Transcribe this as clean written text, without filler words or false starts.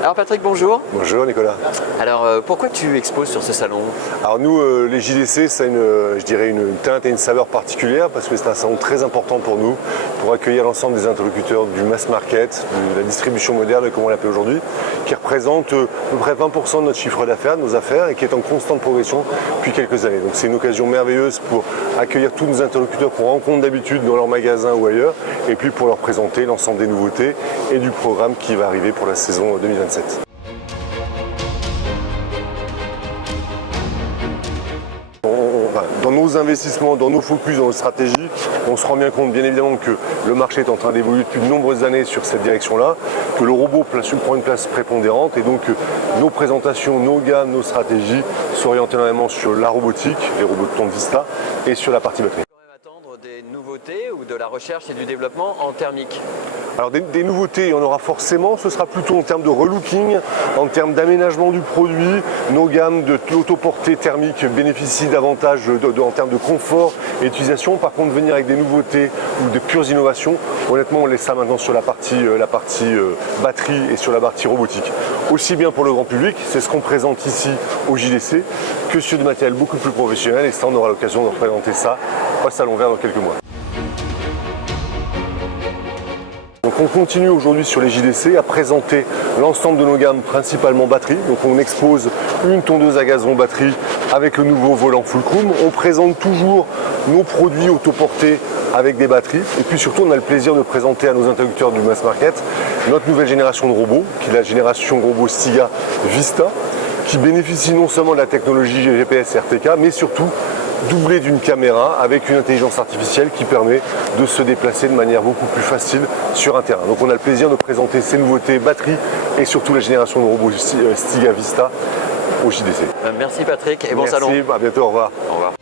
Alors Patrick, bonjour. Bonjour Nicolas. Alors pourquoi tu exposes sur ce salon? Alors nous, les JDC, ça a je dirais une teinte et une saveur particulière parce que c'est un salon très important pour nous, pour accueillir l'ensemble des interlocuteurs du mass market, de la distribution moderne, comme on l'appelle aujourd'hui, qui représente à peu près 20% de notre chiffre d'affaires, de nos affaires, et qui est en constante progression depuis quelques années. Donc c'est une occasion merveilleuse pour accueillir tous nos interlocuteurs qu'on rencontre d'habitude dans leur magasin ou ailleurs, et puis pour leur présenter l'ensemble des nouveautés et du programme qui va arriver pour la saison 2027. Dans nos investissements, dans nos focus, dans nos stratégies, on se rend bien compte bien évidemment que le marché est en train d'évoluer depuis de nombreuses années sur cette direction-là, que le robot prend une place prépondérante et donc nos présentations, nos gammes, nos stratégies s'orientent énormément sur la robotique, les robots de Tonde Vista et sur la partie batterie. Attendre des nouveautés ou de la recherche et du développement en thermique? Alors des nouveautés, il y en aura forcément, ce sera plutôt en termes de relooking, en termes d'aménagement du produit. Nos gammes de l'autoportée thermique bénéficient davantage en termes de confort et d'utilisation. Par contre, venir avec des nouveautés ou de pures innovations, honnêtement, on laisse ça maintenant sur la partie batterie et sur la partie robotique. Aussi bien pour le grand public, c'est ce qu'on présente ici au JDC, que sur du matériel beaucoup plus professionnel. Et ça, on aura l'occasion de représenter ça au Salon Vert dans quelques mois. Donc on continue aujourd'hui sur les JDC à présenter l'ensemble de nos gammes, principalement batterie. Donc on expose une tondeuse à gazon batterie avec le nouveau volant Fulcrum. On présente toujours nos produits autoportés avec des batteries. Et puis surtout, on a le plaisir de présenter à nos interlocuteurs du mass market notre nouvelle génération de robots, qui est la génération robot Stiga Vista, qui bénéficie non seulement de la technologie GPS RTK, mais surtout doublé d'une caméra avec une intelligence artificielle qui permet de se déplacer de manière beaucoup plus facile sur un terrain. Donc on a le plaisir de présenter ces nouveautés batterie et surtout la génération de robots Stiga Vista au JDC. Merci Patrick et bon salon. Merci, à bientôt, au revoir. Au revoir.